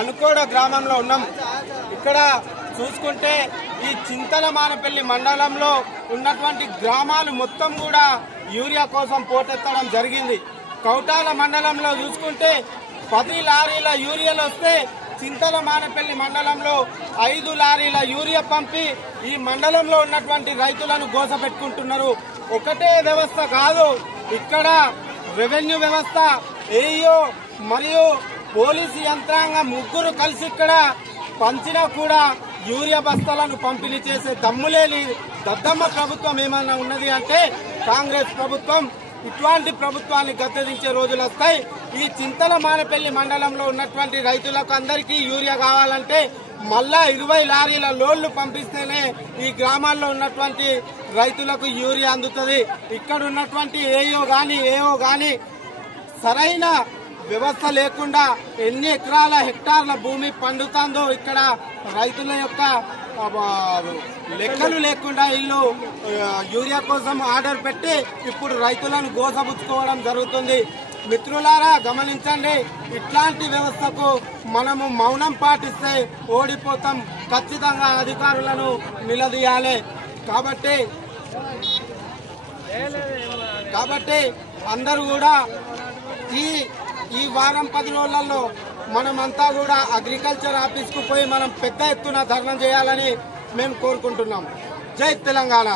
అనుకోడ గ్రామంలో ఉన్నాం. ఇక్కడ చూసుకుంటే ఈ చింతలమానపల్లి మండలంలో ఉన్నటువంటి గ్రామాలు మొత్తం కూడా యూరియా కోసం పోటెత్తడం జరిగింది. కౌటాల మండలంలో చూసుకుంటే 10 లారీల యూరియాలు వస్తే చింతలమానపల్లి మండలంలో 5 లారీల యూరియా పంపి ఈ మండలంలో ఉన్నటువంటి రైతులను గోసపెట్టుకుంటున్నారు. ఒకటే వ్యవస్థ కాదు, ఇక్కడ రెవెన్యూ వ్యవస్థ, ఏఈఓ మరియు పోలీసు యంత్రాంగం ముగ్గురు కలిసి ఇక్కడ పంచినా కూడా యూరియా బస్తాలను పంపిణీ చేసే దమ్ములేని దద్దమ్మ ప్రభుత్వం ఏమైనా ఉన్నది అంటే కాంగ్రెస్ ప్రభుత్వం. ఇటువంటి ప్రభుత్వాన్ని గద్దెదించే రోజులు వస్తాయి. ఈ చింతలమానపల్లి మండలంలో ఉన్నటువంటి రైతులకు అందరికీ యూరియా కావాలంటే మళ్ళా 20 లారీల లోడ్లు పంపిస్తేనే ఈ గ్రామాల్లో ఉన్నటువంటి రైతులకు యూరియా అందుతుంది. ఇక్కడ ఉన్నటువంటి ఏఓ గాని సరైన వ్యవస్థ లేకుండా ఎన్ని ఎకరాల హెక్టార్ల భూమి పండుతుందో ఇక్కడ రైతుల యొక్క లెక్కలు లేకుండా వీళ్ళు యూరియా కోసం ఆర్డర్ పెట్టి ఇప్పుడు రైతులను గోసపుచ్చుకోవడం జరుగుతుంది. మిత్రులారా గమనించండి, ఇట్లాంటి వ్యవస్థకు మనము మౌనం పాటిస్తే ఓడిపోతాం. ఖచ్చితంగా అధికారులను నిలదీయాలి. కాబట్టి అందరూ కూడా ఈ వారం 10 రోజులలో మనమంతా కూడా అగ్రికల్చర్ ఆఫీస్ కు పోయి మనం పెద్ద ఎత్తున ధర్నా చేయాలని మేము కోరుకుంటున్నాం. జై తెలంగాణ.